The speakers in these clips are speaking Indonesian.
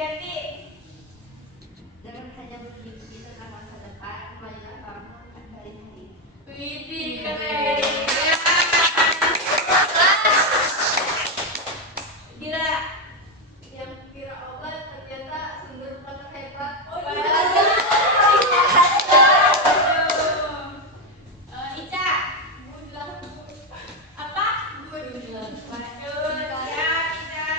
Ganti. Jangan hanya bermimpi tentang masa depan, marilah kamu akan hari-hari. Widih, keren. Gila. Yang kira obat ternyata sumber obat hebat. Oh iya. Ica. Apa? Waduh, siap Ica.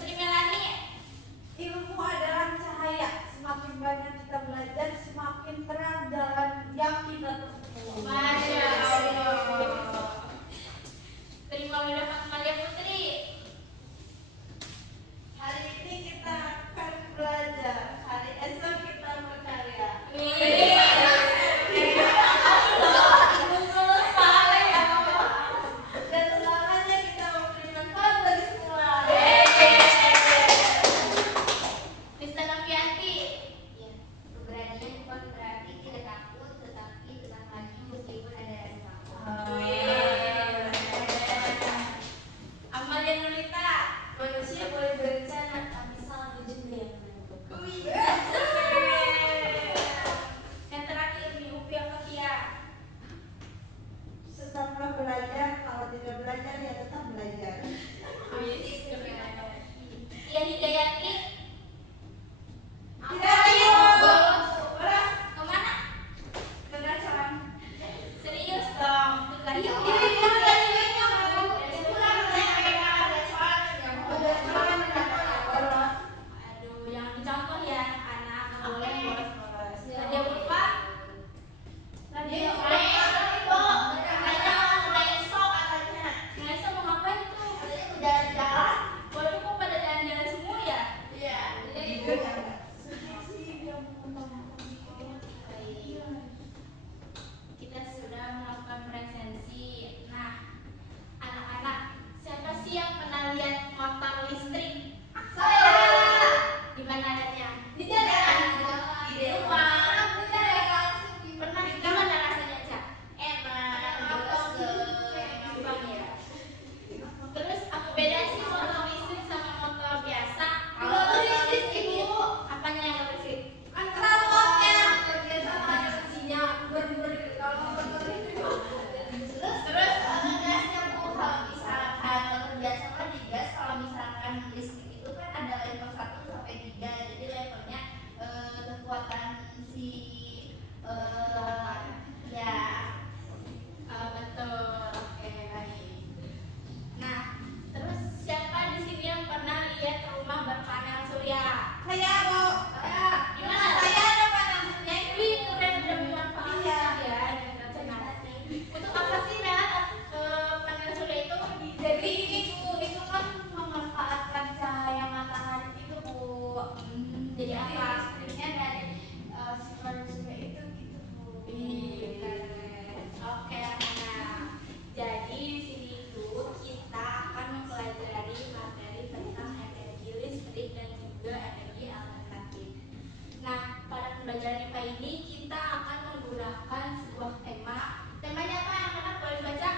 Sri Melani. Ilmu adalah cahaya. Semakin banyak kita belajar, semakin terang jalan yang kita tempuh. Masya Allah. Terima udah Malia Putri. Hari ini kita akan belajar, hari esok kita berkarya. Dan selamanya kita memberi manfaat bagi semua. Mr. Novianti. Ya, keberanian bukan berarti tidak takut, tetapi tetap maju meskipun ada rasa takut. Amalia Nurita. Manusia boleh berencana, tapi salju juga yang menentukan. Yang terakhir di Upi Apatia. Tetaplah belajar, kalau tidak belajar ya tetap belajar. Yang Hidayati. Kemana? Serius dong. Aduh, jangan dicontoh ya anak-anak, nggak boleh bolos-bolos. Nadia Ulfa. Nadia Ulfa. Ngesok mau ngapain tuh? Waduh, kok pada jalan-jalan semua ya? Kita sudah melakukan presensi. Nah, anak-anak, siapa sih yang pernah lihat motor listrik? Di mana adanya? Di jalan. Di rumah. Pernah gimana rasanya, Cak? Gampang ya. Terus apa beda sih motor listrik sama motor biasa? Apanya yang listrik? Terus Kalau misalkan listrik itu kan ada level 1 sampai 3, jadi levelnya kekuatan si ya. Betul. Oke, baik. Nah, terus siapa di sini yang pernah lihat rumah berpanel surya? Saya Bu. Gimana? Saya ada panel surya. Wih, keren, udah bermanfaat Iya. ya. Untuk apa sih Mel panel surya itu? Jadi itu kan memanfaatkan cahaya matahari itu Bu. Jadi apa? Listriknya dari si panel surya itu gitu Bu. Wih, keren. Oke, nah, jadi di sini itu kita akan mempelajari materi tentang energi listrik dan juga energi alternatif. Nah, pada pembelajaran IPA ini kita akan menggunakan sebuah tema. Temanya apa? Anak-anak boleh dibaca?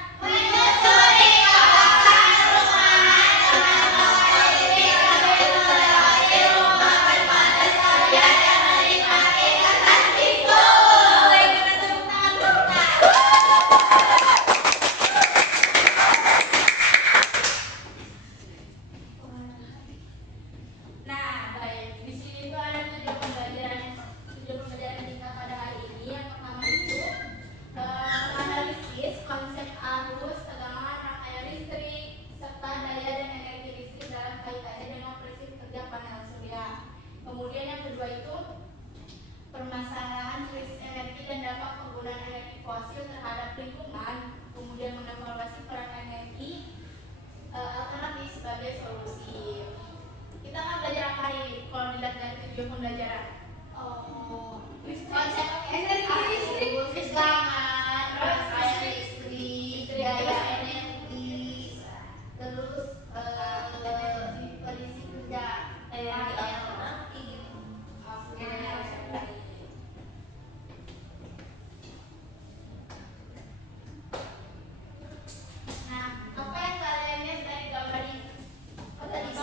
Nah, baik. Di sini itu ada tujuan pembelajaran kita pada hari ini. Yang pertama itu menganalisis konsep arus, tegangan, rangkaian listrik, serta daya dan energi listrik dalam kaitannya dengan prinsip kerja panel surya. Kemudian yang kedua itu permasalahan krisis energi dan dampak penggunaan energi fosil terhadap lingkungan. Kemudian mengevaluasi peran energi alternatif sebagai solusi. Kita akan belajar apa hari ini? Kalau dilihat dari tujuan pembelajaran, konsep energi listrik, Keselamatan, terus rangkaian listrik, daya energi, terus kondisi kerja energi alternatif. Oke. Nah, apa yang kalian lihat dari gambar ini? Oh, tadi Oh,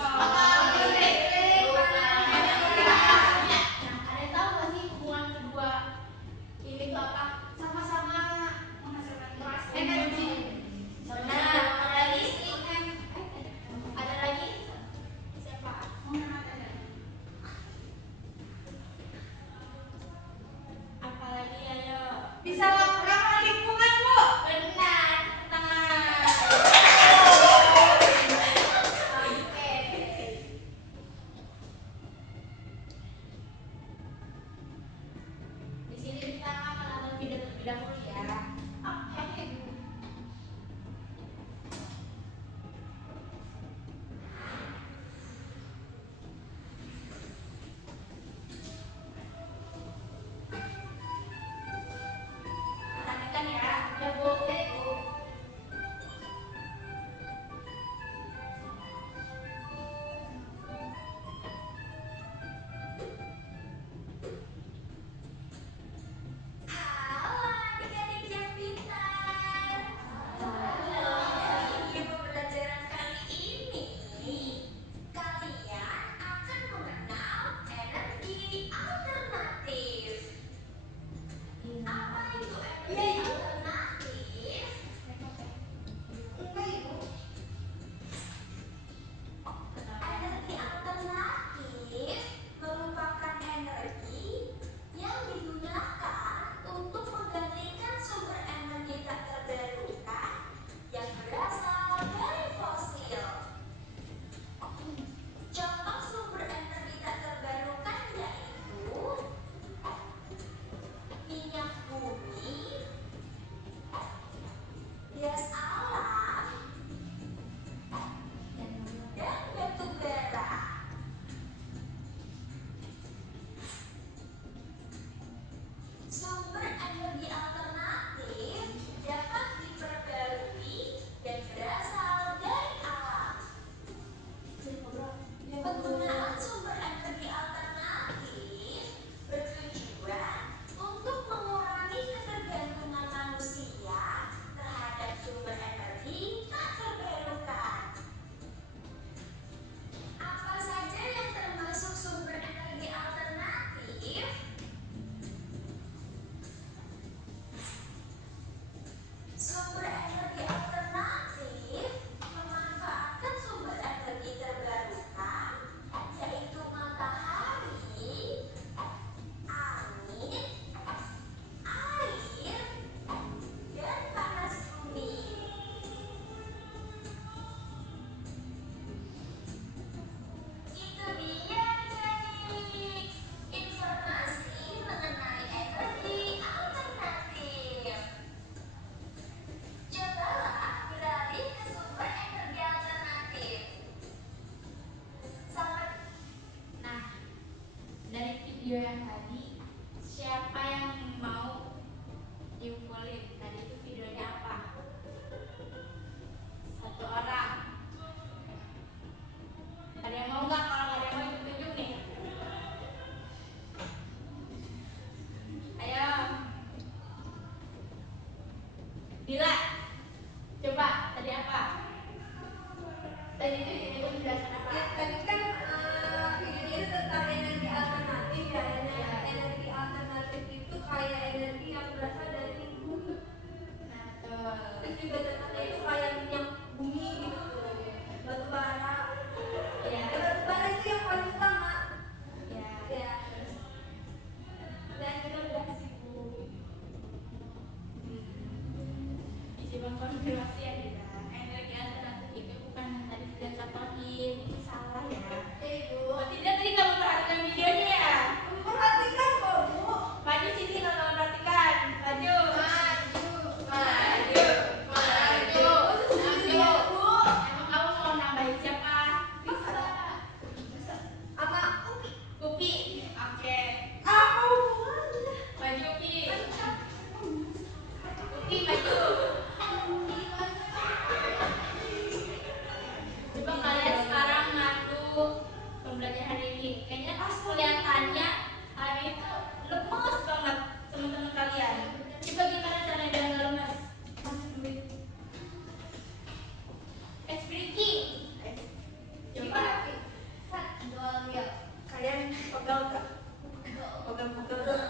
Pegel-pegel.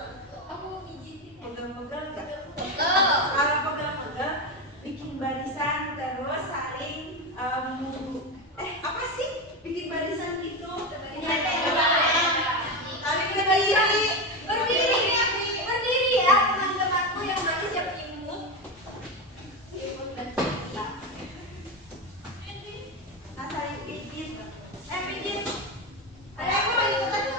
Aku pijitin. Pegel-pegel nggak? Betul. Kalau pegel-pegel bikin barisan terus saling apa sih bikin barisan gitu? Tapi berdiri. Berdiri ya teman-temanku yang manis yang imut. Nah, saling pijit. Pijit. Ada yang mau ikutan?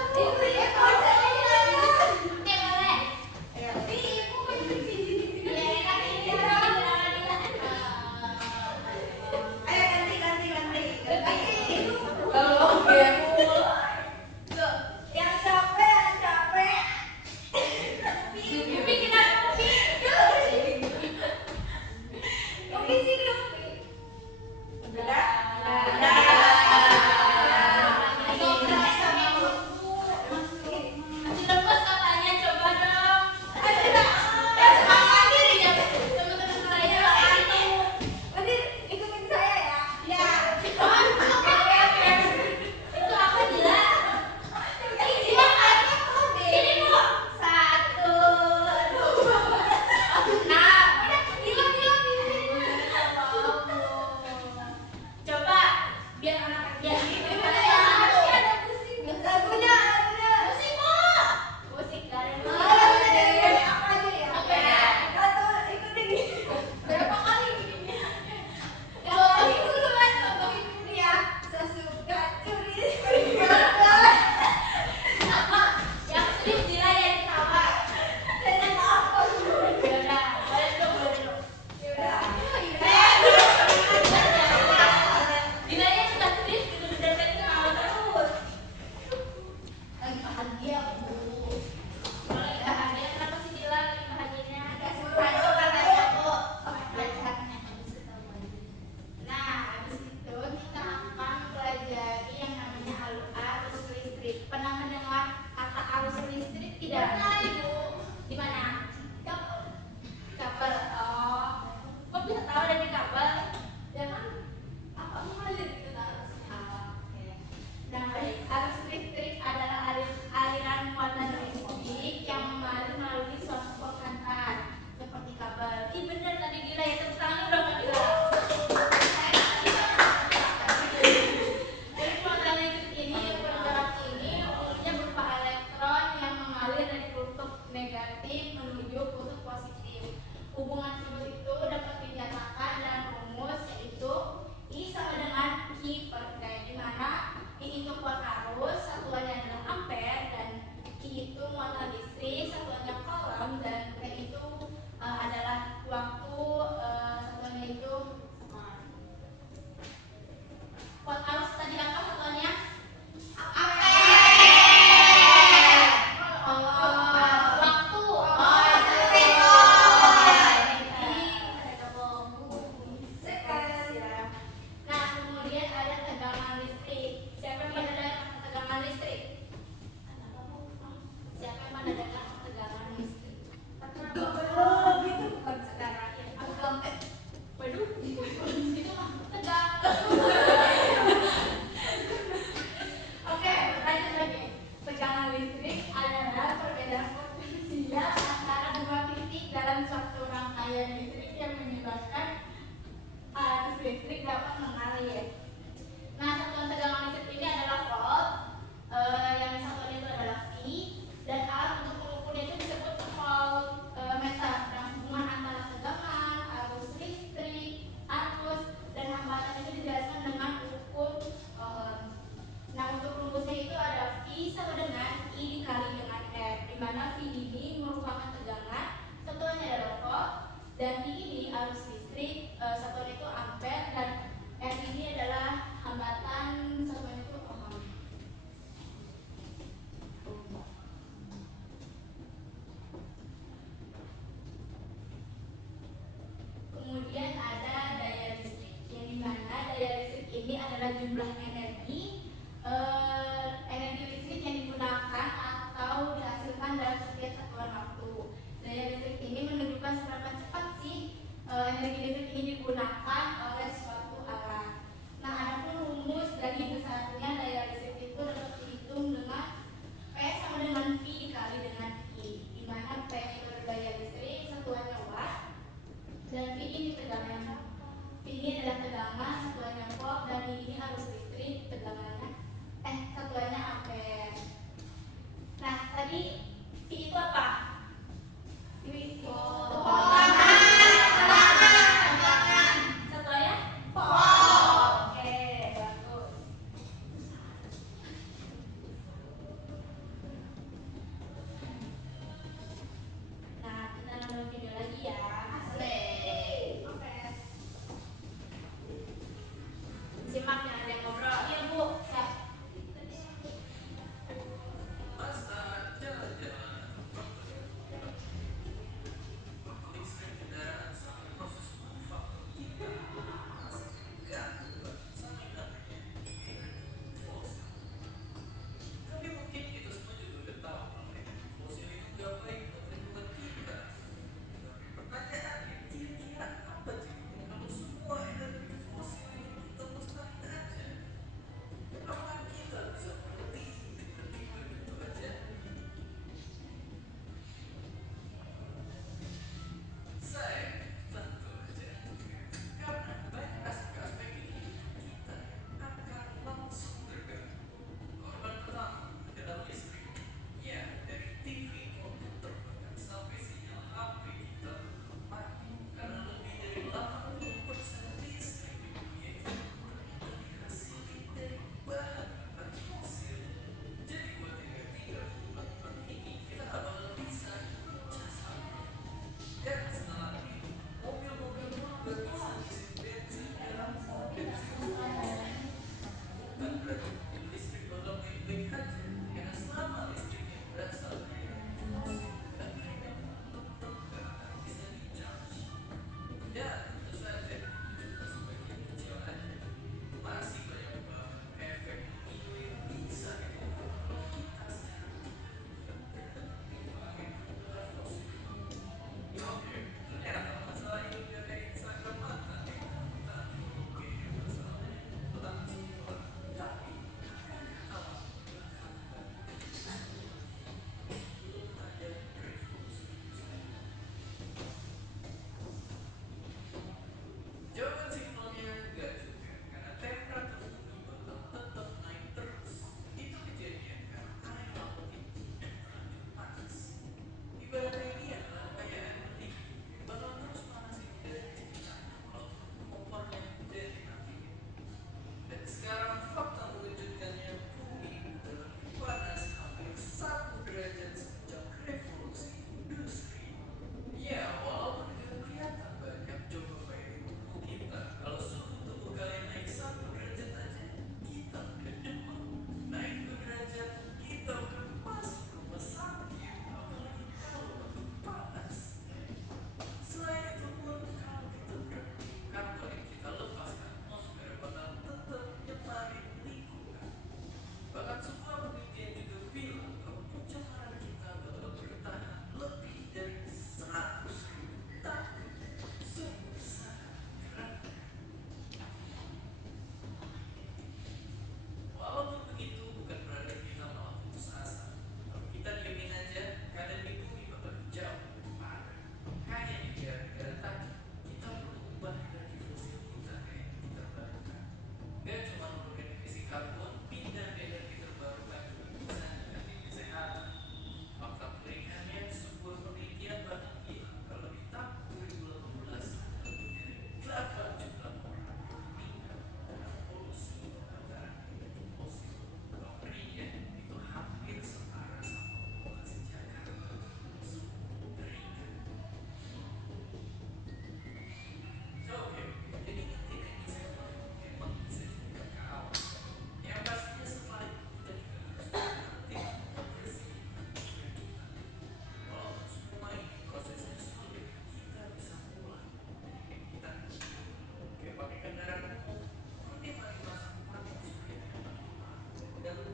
Oke,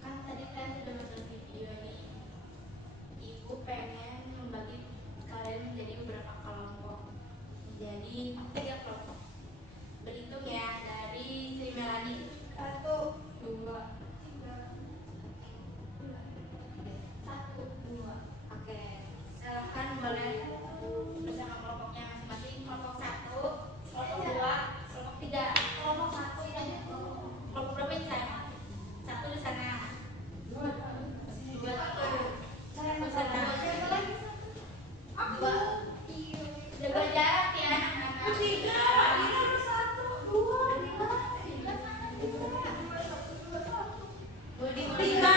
kan tadi kan sudah nonton video nih. Ibu pengen membagi kalian menjadi beberapa kelompok. Jadi 3 kelompok. Berhitung ya dari Sri Melani. 1, 2, 1, 2. Oke, silahkan boleh bersama kelompoknya masing-masing. Kelompok 1, kelompok 2, kelompok 3. Kelompok 1 aja. Kelompok berapa ini saya? 1 di sana. 2 tuh. Saya di sana. aku. Jaga jarak ya anak-anak. 3, ini harus 1, 2, 3. Budi, Budi. 3.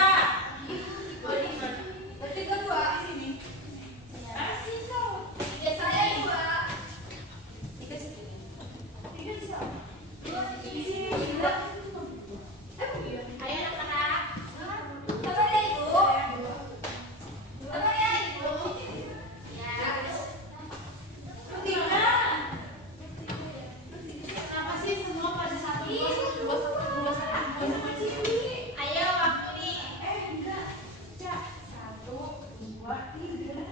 Budi, Budi. Berarti kedua di sini. Masih so. Ya, saya dua. 3 segini. 3 di sana. 2 Di sini 3. Ayo anak-anak. Apa ya ibu? Apa ya ibu? Ya. Kenapa sih semua pada satu? Ayo waktu nih. Enggak. Cak. 1, 2, 3.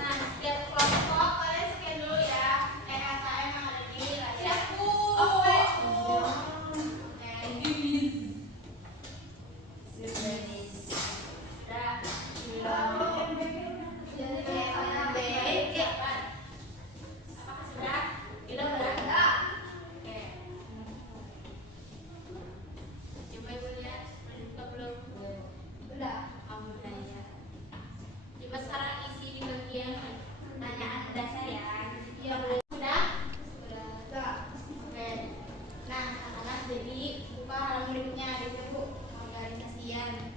Nah, setiap kelompok kalian scan dulu ya. KKM yang ada di layar. Coba sekarang isi di bagian pertanyaan dasar ya. Sudah? Sudah. Oke. Nah, anak-anak jadi buka halaman berikutnya ada Bu organisasian.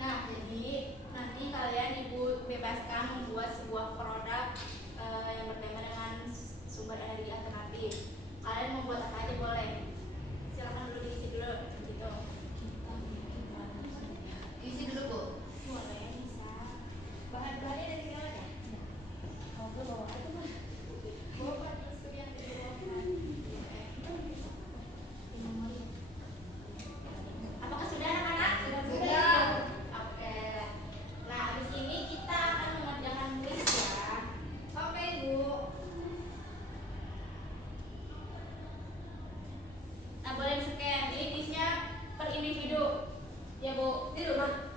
Nah, jadi nanti kalian Ibu bebaskan membuat sebuah produk yang bertema dengan sumber energi alternatif. Kalian mau buat apa aja boleh. Silakan dulu diisi dulu gitu. Isi dulu bu. Boleh bisa. Bahan-bahannya dari mana ya? Kamu bawa aja mah. Bawa terus yang dibawakan. Apakah sudah anak-anak? Sudah. Oke. Nah, habis ini kita akan mengerjakan kuis ya. Oke ibu. Nah, boleh di-scan. Ini kuisnya per individu. Ya, Bu. Di rumah.